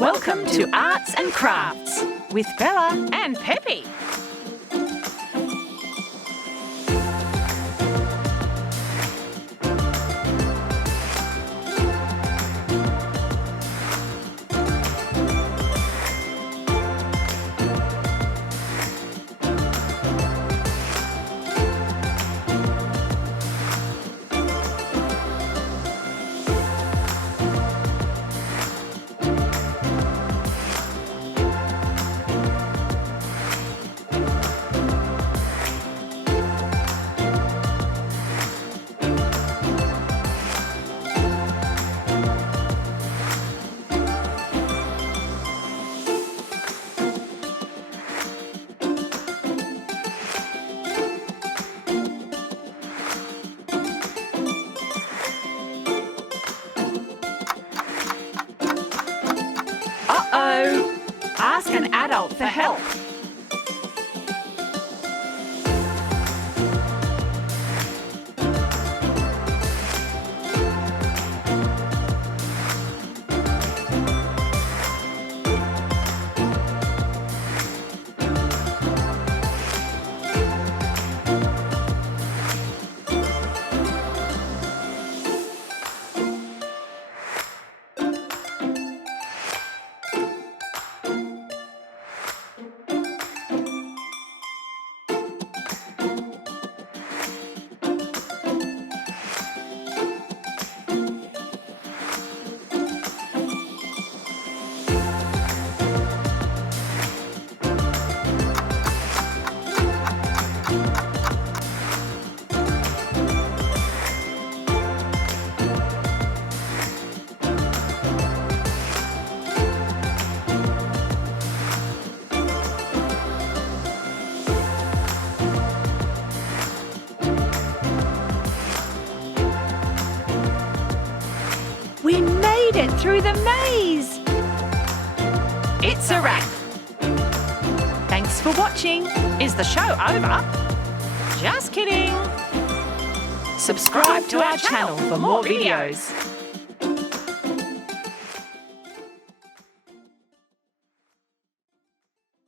Welcome to Arts and Crafts with Bella and Pepe. Uh-oh! Ask an adult for help. We made it through the maze! It's a wrap! Thanks for watching. Is the show over? Just kidding! Subscribe to our channel for more videos.